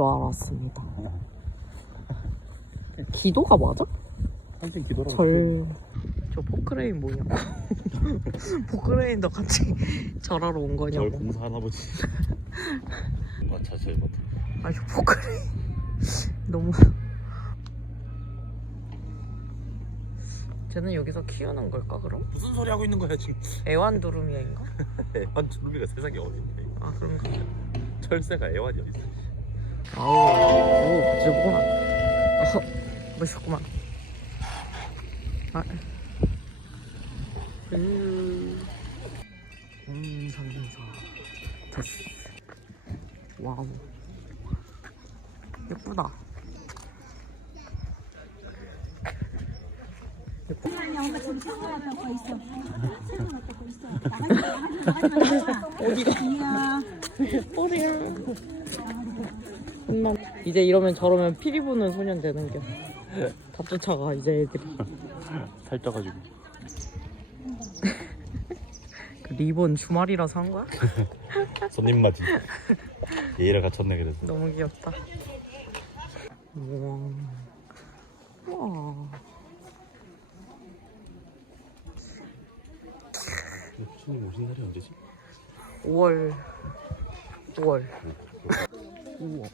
기도학교 왔습니다. 기도가 맞아? 한생 기도라고. 절. 저 포크레인 뭐냐? 포크레인도 같이 절하러 온 절 거냐고. 공사 할아버지. 맞아 절 맞아. 아니 저 포크레인 너무. 쟤는 여기서 키우는 걸까 그럼? 무슨 소리 하고 있는 거야 지금? 애완도루미아인가? 애완 주름이가 세상에 어딨네. 아 그런가? 철새가 애완이 어딨어? 아우, 오, 부지구만. 어, 멋있구만. 아. 음, 음, 삼진사. 됐어. 와우. 예쁘다. 어디가? 어디야? 엄마. 이제 이러면 저러면 피리 부는 소년 되는 겨. 다 쫓아가 이제 애들이. 살쪄가지고. 그 리본 주말이라 산 거야? 손님 맞이. 예의를 갖췄네 그래서. 너무 귀엽다. 우와. 우와. 손님 오신 날이 언제지? 5월 5월 우와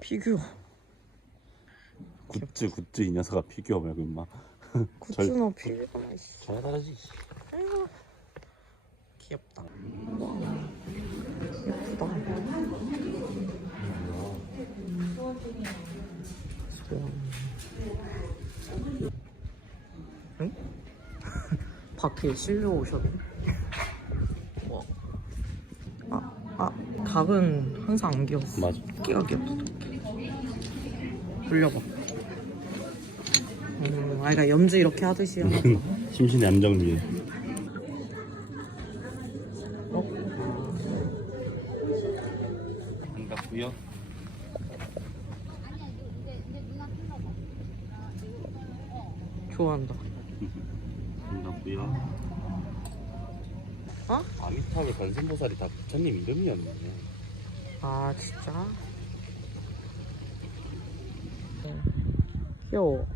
피규어 굿즈 굿즈 이 녀석아 피규어 말고 임마. 굿즈나 피규어나 있어 전화 다르지. 아이고 귀엽다 와 예쁘다 소원 응? 밖에 실내 오셨네 와. 아, 아, 닭은 항상 안 귀엽어 맞아. 끼가 귀엽다 돌려봐 음, 아이가 염주 이렇게 하듯이 하나 봐. 심신의 안정주의. 어? 반갑고요. 좋아한다 반갑고요. 어? 아미타불 관세음보살이 다 부처님 이름이었네. 아 진짜? 네. 귀여워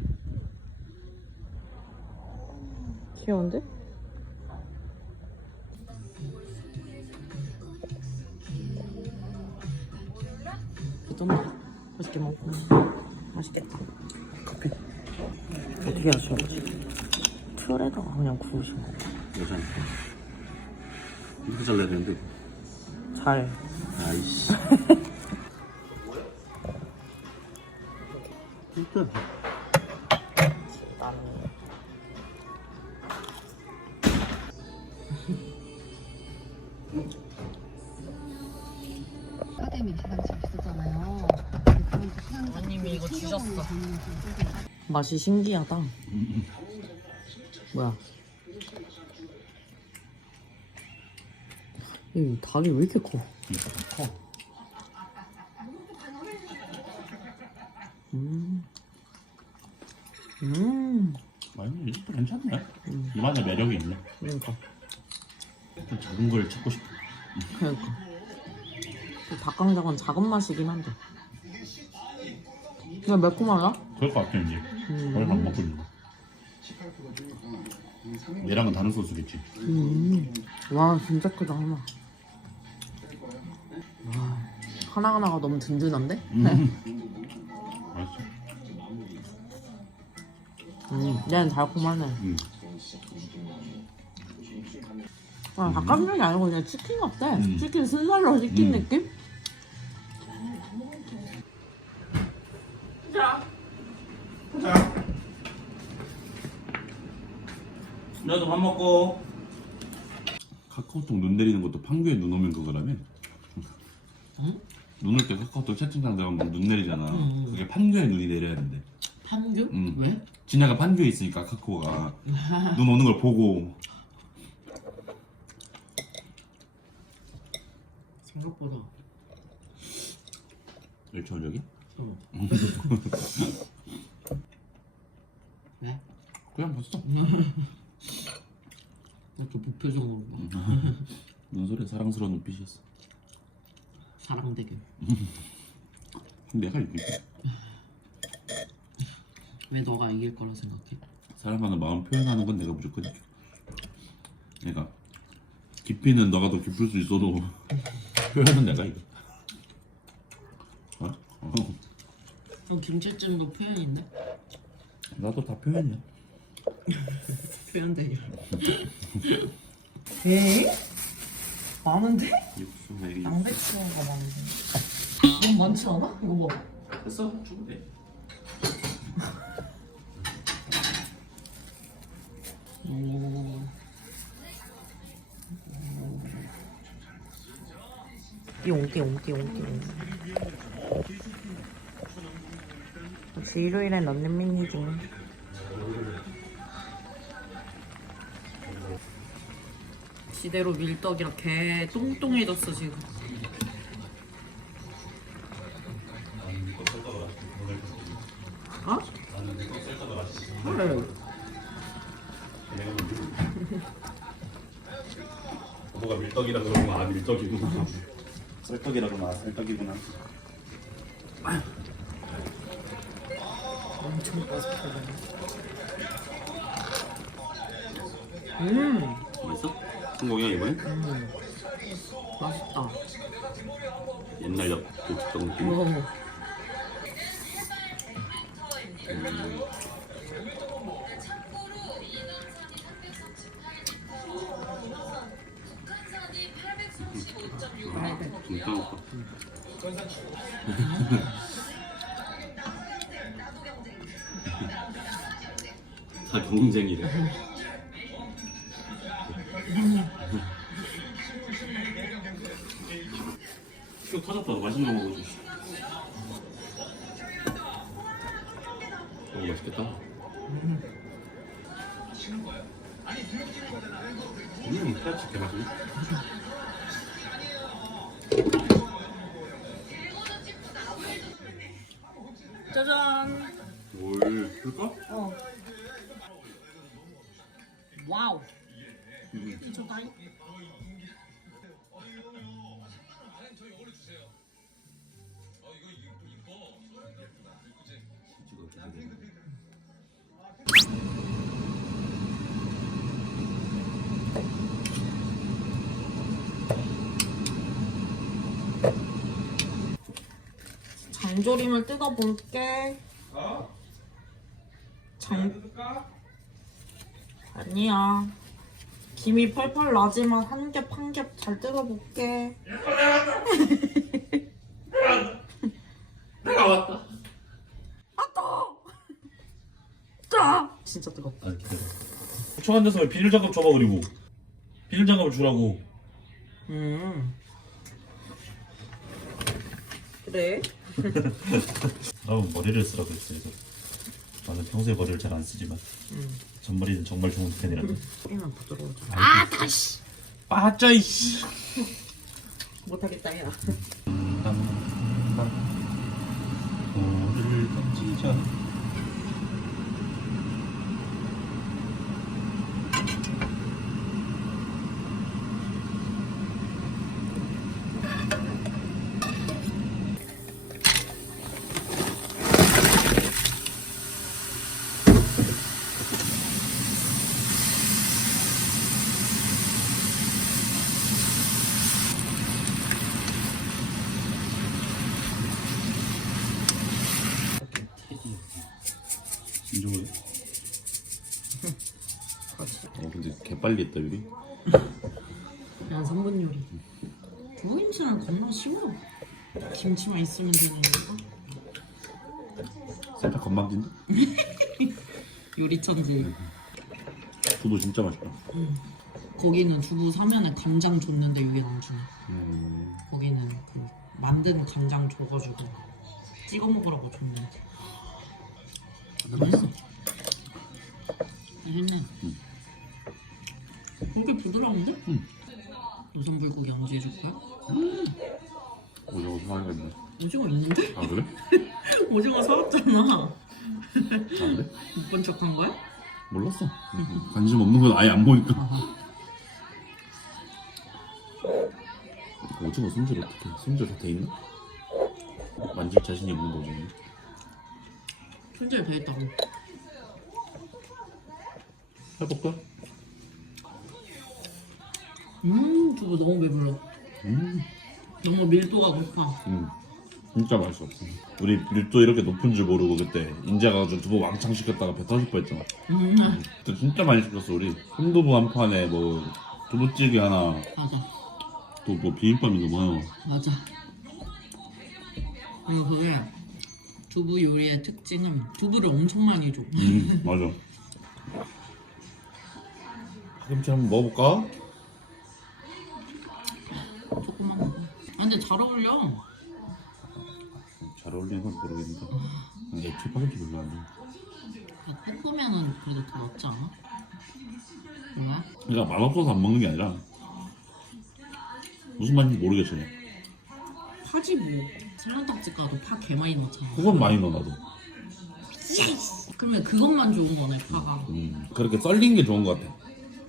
귀여운데? 쫀다 맛있게 먹고 맛있겠다 커피 어떻게 하시는 거지? 틀에다가 그냥 구우신 거 여자는. 이렇게 잘라야 되는데. 잘 아이씨. 일단 나는 아카데미 화장실 있었잖아요. 어머님이 이거 주셨어. 맛이 신기하다. 뭐야? 이 닭이 왜 이렇게 커? 커. 음. 음. 아니 이것도 괜찮네. 이만의 매력이 있네. 그러니까. 좀 작은 걸 찾고 싶어. 그러니까. 그 닭강정은 작은 맛이긴 한데. 그냥 매콤하다? 그럴 것 같아 이제. 음. 원래 밥 먹고 있는 거. 얘랑은 다른 소스겠지. 음. 와, 진짜 크다, 하나. 와, 하나 하나가 너무 든든한데? 맛있어. 음, 얘는 달콤하네. 음. 아, 닭강정이 아니고 그냥 치킨 같아. 음. 치킨 순살로 시킨 음. 느낌? 나도 밥 먹고. 카카오톡 눈 내리는 것도 판교에 눈 오면 그거라며? 응? 눈 올 때 카카오톡 채팅창 들어가면 눈 내리잖아. 응. 그게 판교에 눈이 내려야 된대. 판교? 응. 왜? 진야가 판교에 있으니까 카카오가 눈 오는 걸 보고 생각보다. 일초적이? 어. 왜? 그냥 봤어. 이렇게 무표정으로 눈소리 사랑스러운 눈빛이었어. 사랑대교 내가 이길게. 왜 너가 이길 거라 생각해? 사랑하는 마음 표현하는 건 내가 무조건 이겨. 내가 깊이는 너가 더 깊을 수 있어도 표현은 내가 이겨. 어? 어. 그럼 김치찜도 표현인데? 나도 다 표현이야. 표현대교 에? 많은데? 육수 내 양배추가 많은데. 너무 많지 않아? 이거 봐. 됐어 주면 돼. 오 띠용 띠용 띠용 띠용. 역시 일요일엔 런닝맨이지. 지대로 밀떡 이렇게 똥똥해졌어 지금 어? 그래 너가 밀떡이라 그러면 아 밀떡이구나. 쌀떡이라 그러면 아 쌀떡이구나. 엄청 바삭하네 음? 성공이야 이번에? 음. 맛있다 옛날 옆그 직접 느낌. 오. 맛있어. 다 경쟁이래. 쭉 터졌다. 맛있는 거 먹어줘. 너무 맛있겠다. 음, 페라치 개맛있네. 짜잔. 뭘 풀까? 어. 장조림을 뜯어볼게. 장 아니야. 김이 펄펄 나지만 한 겹 한 겹 잘 뜯어볼게. 내가 왔다. 짜! 진짜 뜨겁다. 아 기다려. 초 앉아서 왜 비닐 장갑 줘봐 그리고 비닐 장갑을 주라고. 음. 그래? 나도 머리를 쓰라고 했어 그래서 나는 평소에 머리를 잘 안 쓰지만 음. 전머리는 정말 좋은 편이라고. 뿌리면 부드러워져. 아 다시. 빠져 이씨. 못하겠다 야. 너를 던지자. 진정해. 어 근데 개 빨리 했다 여기. 난 3분 요리 부김치는 겁나 쉬워 김치만 있으면 되는 거야 살짝 건방진데? 요리 천지 두부 진짜 맛있다. 거기는 두부 사면은 간장 줬는데 여기 안 주네 음, 거기는 그 만든 간장 줘가지고 찍어 먹으라고 줬는데 맛있네 음. 되게 부드러운데? 응. 우선 불고기 양지해 줄까? 음. 오징어 사야겠네. 오징어 있는데? 아 그래? 오징어 사왔잖아. 아 그래? 못 본 척한 거야? 몰랐어. 관심 없는 건 아예 안 보니까. 아하. 오징어 손질 어떻게? 손질 다돼 있나? 만질 자신이 없는 오징어. 지. 손질 돼 있다고. 해볼까? 음, 두부 너무 배불러. 음, 너무 밀도가 높아. 음, 진짜 맛있어. 우리 밀도 이렇게 높은 줄 모르고 그때 인제 가가지고 두부 왕창 시켰다가 배 터질 뻔했잖아. 음, 그때 진짜 많이 시켰어 우리. 손두부 한 판에 뭐 두부찌개 하나, 맞아, 또 뭐 비빔밥이 너무 많아. 맞아. 그리고 그게 두부 요리의 특징은 두부를 엄청 많이 줘. 음, 맞아. 파김치 한번 먹어볼까? 조금만 먹어. 아, 근데 잘 어울려. 잘 어울리는 건 모르겠는데. 난 애초에 파김치 별로 안 좋아. 볶으면은 그래도 더 낫지 않아? 뭐야? 그러니까 맛없어서 안 먹는 게 아니라 무슨 말인지 모르겠어. 그냥. 파지 뭐. 설렁탕집 가도 파 개 많이 넣잖아. 그건 많이 넣어 나도. 그러면 그것만 좋은 거네, 파가. 음, 그렇게 썰린 게 좋은 것 같아.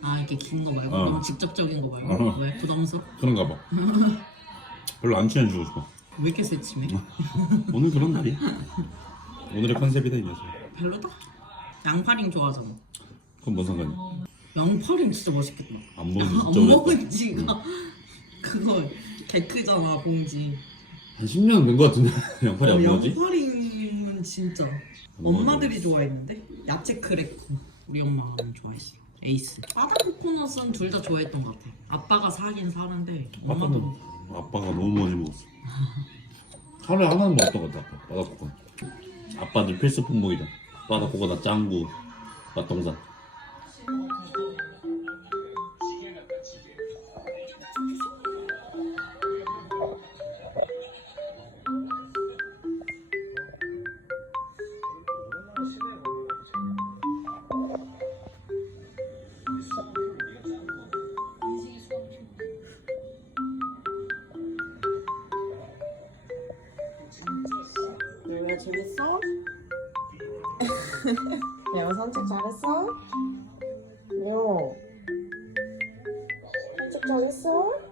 아, 이렇게 긴 거 말고 어. 너무 직접적인 거 말고. 어. 왜? 부담스러워? 그런가 봐. 별로 안 친해지고 싶어. 왜 이렇게 새침해? 오늘 그런 날이야. 오늘의 컨셉이다 이거지. 별로다? 양파링 좋아하잖아. 그건 뭔 상관이야? 양파링 진짜 맛있겠다. 안 먹은 지 안 진짜 오래. 먹은 지가 그거 개 크잖아 봉지. 한 10년 된 것 같은데 양파리 안 어, 먹었지? 양파링은 진짜 먹어도 엄마들이 좋아했는데 야채 크래커 우리 엄마가 너무 좋아했어. 에이스. 바다 코코넛은 둘 다 좋아했던 것 같아. 아빠가 사긴 사는데 아빠는 엄마도 아빠가 너무 많이 먹었어. 하루에 하나는 먹었던 것 같아. 아빠. 바다코코. 아빠들 필수 품목이다. 바다코코나 짱구, 맛동산. 왜 재밌어? 야 산책 잘했어? 요 산책 잘했어?